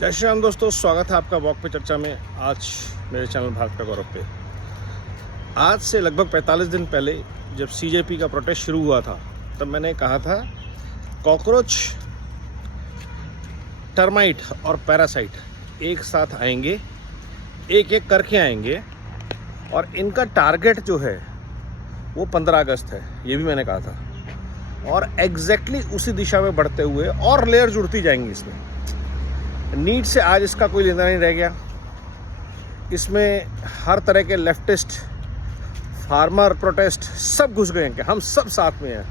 जय श्री राम दोस्तों, स्वागत है आपका वॉक पे चर्चा में। आज मेरे चैनल भारत का गौरव पे आज से लगभग 45 दिन पहले जब सीजेपी का प्रोटेस्ट शुरू हुआ था, तब मैंने कहा था कॉकरोच, टर्माइट और पैरासाइट एक साथ आएंगे, एक एक करके आएंगे और इनका टारगेट जो है वो 15 अगस्त है। ये भी मैंने कहा था और एग्जैक्टली उसी दिशा में बढ़ते हुए और लेयर जुड़ती जाएंगी। इसमें नीट से आज इसका कोई लेना नहीं रह गया। इसमें हर तरह के लेफ्टिस्ट, फार्मर प्रोटेस्ट सब घुस गए हैं कि हम सब साथ में हैं।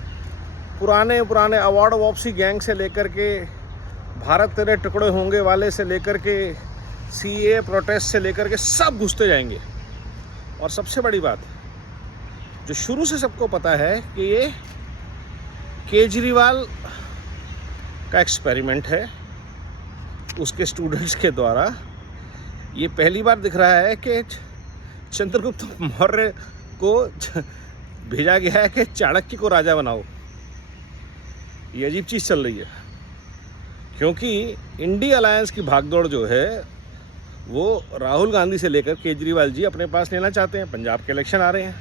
पुराने अवार्ड वापसी गैंग से लेकर के भारत तेरे टुकड़े होंगे वाले से लेकर के सीए प्रोटेस्ट से लेकर के सब घुसते जाएंगे। और सबसे बड़ी बात जो शुरू से सबको पता है कि ये केजरीवाल का एक्सपेरिमेंट है, उसके स्टूडेंट्स के द्वारा। ये पहली बार दिख रहा है कि चंद्रगुप्त मौर्य को भेजा गया है कि चाणक्य को राजा बनाओ। ये अजीब चीज़ चल रही है, क्योंकि इंडिया अलायंस की भागदौड़ जो है वो राहुल गांधी से लेकर केजरीवाल जी अपने पास लेना चाहते हैं। पंजाब के इलेक्शन आ रहे हैं,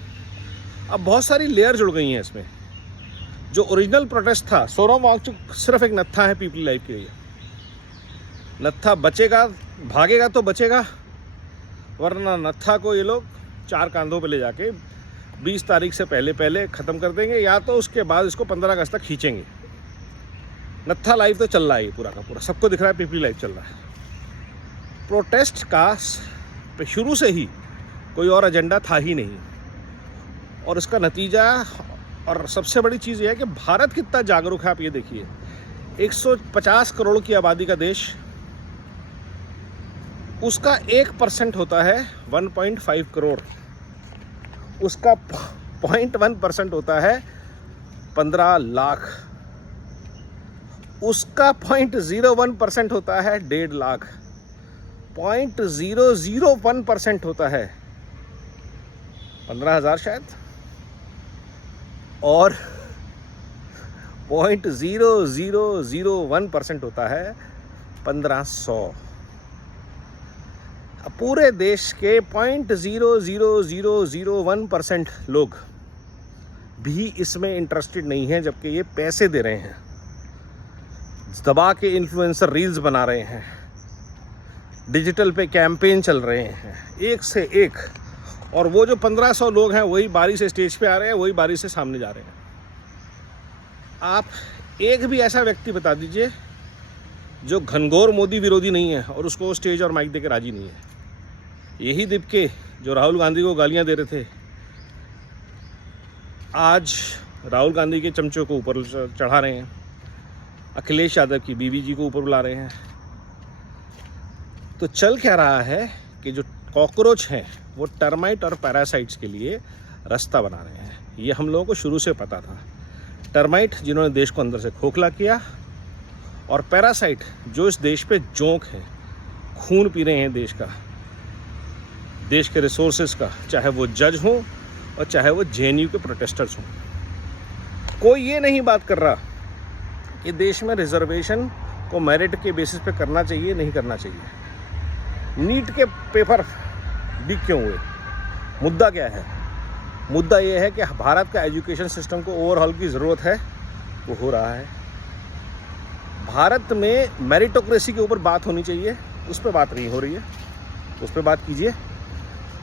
अब बहुत सारी लेयर जुड़ गई हैं इसमें। जो ओरिजिनल प्रोटेस्ट था, सोनम वांगचुक सिर्फ एक नत्था है पीपल लाइफ के लिए। नत्था बचेगा, भागेगा तो बचेगा, वरना नत्था को ये लोग 4 कांधों पे ले जाके 20 तारीख से पहले ख़त्म कर देंगे, या तो उसके बाद इसको 15 अगस्त तक खींचेंगे। नत्था लाइव तो चल रहा है, ये पूरा का पूरा सबको दिख रहा है, पीपली लाइव चल रहा है। प्रोटेस्ट का शुरू से ही कोई और एजेंडा था ही नहीं। और इसका नतीजा, और सबसे बड़ी चीज़ ये है कि भारत कितना जागरूक है। आप ये देखिए, 150 करोड़ की आबादी का देश, उसका 1% होता है 1.5 करोड़, उसका 0.1% होता है 15 लाख, उसका 0.01% होता है 1.5 लाख, 0.001% होता है 15,000 शायद, और 0.0001% होता है 1500। पूरे देश के 0.00001% लोग भी इसमें इंटरेस्टेड नहीं हैं, जबकि ये पैसे दे रहे हैं, दबा के इन्फ्लुएंसर रील्स बना रहे हैं, डिजिटल पे कैंपेन चल रहे हैं एक से एक। और वो जो 1500 लोग हैं वही बारी से स्टेज पे आ रहे हैं, वही बारी से सामने जा रहे हैं। आप एक भी ऐसा व्यक्ति बता दीजिए जो घनघोर मोदी विरोधी नहीं है और उसको स्टेज और माइक देकर राजी नहीं है। यही दीपके जो राहुल गांधी को गालियां दे रहे थे, आज राहुल गांधी के चमचों को ऊपर चढ़ा रहे हैं, अखिलेश यादव की बीवी जी को ऊपर बुला रहे हैं। तो चल क्या रहा है कि जो कॉकरोच हैं वो टर्माइट और पैरासाइट्स के लिए रास्ता बना रहे हैं। ये हम लोगों को शुरू से पता था। टर्माइट जिन्होंने देश को अंदर से खोखला किया, और पैरासाइट जो इस देश पे जोंक है, खून पी रहे हैं देश का, देश के रिसोर्सेज का, चाहे वो जज हों और चाहे वो जेएनयू के प्रोटेस्टर्स हों। कोई ये नहीं बात कर रहा कि देश में रिजर्वेशन को मेरिट के बेसिस पे करना चाहिए, नहीं करना चाहिए। नीट के पेपर लीक क्यों हुए? मुद्दा क्या है? मुद्दा ये है कि भारत का एजुकेशन सिस्टम को ओवरहॉल की ज़रूरत है, वो हो रहा है। भारत में मेरिटोक्रेसी के ऊपर बात होनी चाहिए, उस पर बात नहीं हो रही है। उस पर बात कीजिए,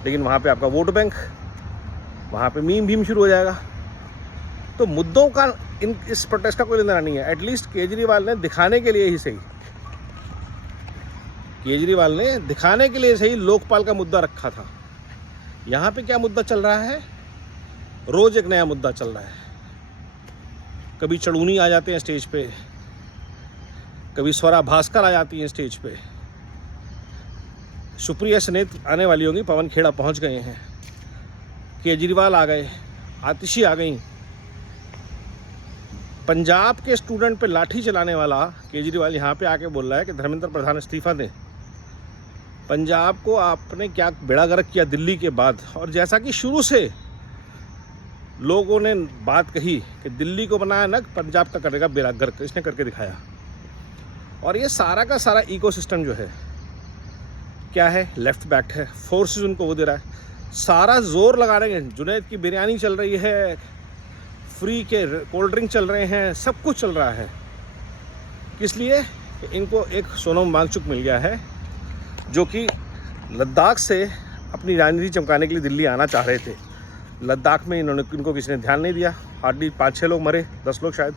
लेकिन वहाँ पे आपका वोट बैंक, वहाँ पे मीम भीम शुरू हो जाएगा। तो मुद्दों का इस प्रोटेस्ट का कोई लेना नहीं है। एटलीस्ट केजरीवाल ने दिखाने के लिए ही सही, केजरीवाल ने दिखाने के लिए सही लोकपाल का मुद्दा रखा था। यहाँ पे क्या मुद्दा चल रहा है? रोज एक नया मुद्दा चल रहा है। कभी चड़ूनी आ जाते हैं स्टेज पे, कभी स्वरा भास्कर आ जाती हैं स्टेज पे, सुप्रिया सनेत आने वाली होंगी, पवन खेड़ा पहुंच गए हैं, केजरीवाल आ गए, आतिशी आ गई। पंजाब के स्टूडेंट पे लाठी चलाने वाला केजरीवाल यहाँ पे आके बोल रहा है कि धर्मेंद्र प्रधान इस्तीफा दें। पंजाब को आपने क्या बेड़ा गर्क किया दिल्ली के बाद। और जैसा कि शुरू से लोगों ने बात कही कि दिल्ली को बनाया ना, पंजाब का करेगा बेड़ा गर्क, इसने करके दिखाया। और ये सारा का सारा इकोसिस्टम जो है क्या है, लेफ्ट बैक है, फोर्सेस उनको वो दे रहा है, सारा जोर लगा रहे हैं। जुनैद की बिरयानी चल रही है, फ्री के कोल्ड ड्रिंक चल रहे हैं, सब कुछ चल रहा है। किस लिए? इनको एक सोनम वांगचुक मिल गया है जो कि लद्दाख से अपनी राजनीति चमकाने के लिए दिल्ली आना चाह रहे थे। लद्दाख में इनको किसी ने ध्यान नहीं दिया, हार्डली 5-6 लोग मरे, 10 लोग शायद।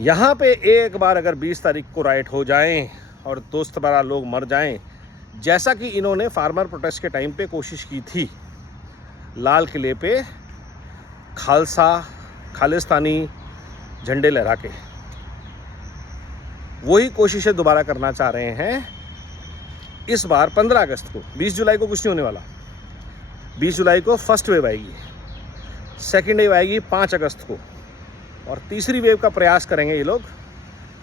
यहाँ पे एक बार अगर 20 तारीख को राइट हो जाएं और दोस्त बरा लोग मर जाएं, जैसा कि इन्होंने फार्मर प्रोटेस्ट के टाइम पे कोशिश की थी, लाल किले पे खालिस्तानी झंडे लहरा के, वही कोशिशें दोबारा करना चाह रहे हैं इस बार 15 अगस्त को। 20 जुलाई को कुछ नहीं होने वाला। 20 जुलाई को फर्स्ट वेव आएगी, सेकेंड वेव आएगी 5 अगस्त को, और तीसरी वेव का प्रयास करेंगे ये लोग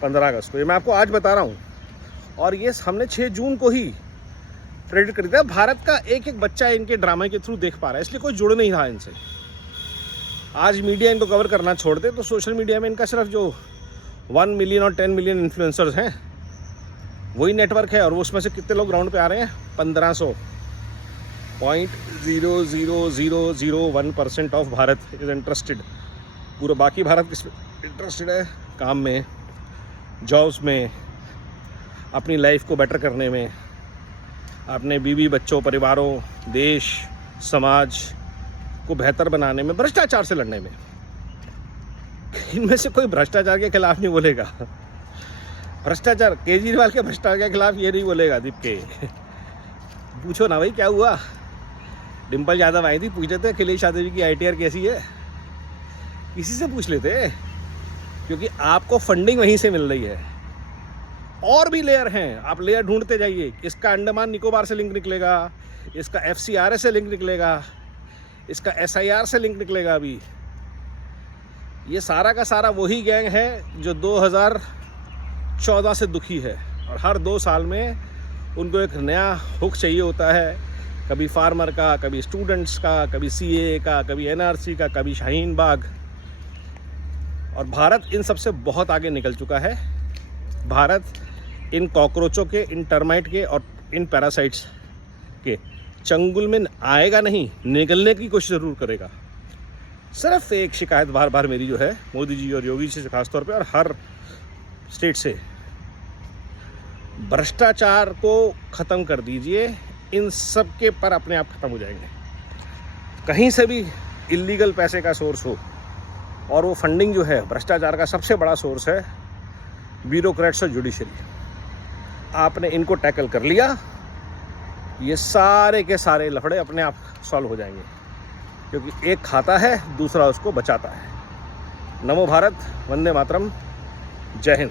15 अगस्त को। ये मैं आपको आज बता रहा हूँ, और ये हमने 6 जून को ही प्रेडिक्ट कर दिया। भारत का एक एक बच्चा इनके ड्रामे के थ्रू देख पा रहा है, इसलिए कोई जुड़ नहीं रहा इनसे। आज मीडिया इनको कवर करना छोड़ दे तो सोशल मीडिया में इनका सिर्फ जो 1 मिलियन और 10 मिलियन इन्फ्लुएंसर्स हैं वही नेटवर्क है, और वो उसमें से कितने लोग ग्राउंड पे आ रहे हैं? 1500। 0.0001% ऑफ भारत इज इंटरेस्टेड। पूरा बाकी भारत किस इंटरेस्टेड है? काम में, जॉब्स में, अपनी लाइफ को बेटर करने में, अपने बीवी बच्चों, परिवारों, देश, समाज को बेहतर बनाने में, भ्रष्टाचार से लड़ने में। इनमें से कोई भ्रष्टाचार के खिलाफ नहीं बोलेगा। भ्रष्टाचार, केजरीवाल के भ्रष्टाचार के खिलाफ ये नहीं बोलेगा दीप के। पूछो ना भाई क्या हुआ। डिम्पल यादव आई थी, पूछते थे अखिलेश यादव जी की ITR कैसी है, किसी से पूछ लेते, क्योंकि आपको फंडिंग वहीं से मिल रही है। और भी लेयर हैं, आप लेयर ढूंढते जाइए। इसका अंडमान निकोबार से लिंक निकलेगा, इसका FCRA से लिंक निकलेगा, इसका SIR से लिंक निकलेगा। अभी ये सारा का सारा वही गैंग है जो 2014 से दुखी है, और हर 2 साल में उनको एक नया हुक चाहिए होता है। कभी फार्मर का, कभी स्टूडेंट्स का, कभी CAA का, कभी NRC का, कभी शाहीन बाग। और भारत इन सबसे बहुत आगे निकल चुका है। भारत इन कॉकरोचों के, इन टर्माइट के और इन पैरासाइट्स के चंगुल में आएगा नहीं, निकलने की कोशिश ज़रूर करेगा। सिर्फ एक शिकायत बार बार मेरी जो है मोदी जी और योगी जी से खासतौर पे, और हर स्टेट से, भ्रष्टाचार को ख़त्म कर दीजिए। इन सब के पर अपने आप ख़त्म हो जाएंगे। कहीं से भी इलीगल पैसे का सोर्स हो, और वो फंडिंग जो है भ्रष्टाचार का सबसे बड़ा सोर्स है ब्यूरोक्रेट्स और जुडिशरी। आपने इनको टैकल कर लिया, ये सारे के सारे लफड़े अपने आप सॉल्व हो जाएंगे, क्योंकि एक खाता है, दूसरा उसको बचाता है। नमो भारत, वंदे मातरम, जय हिंद।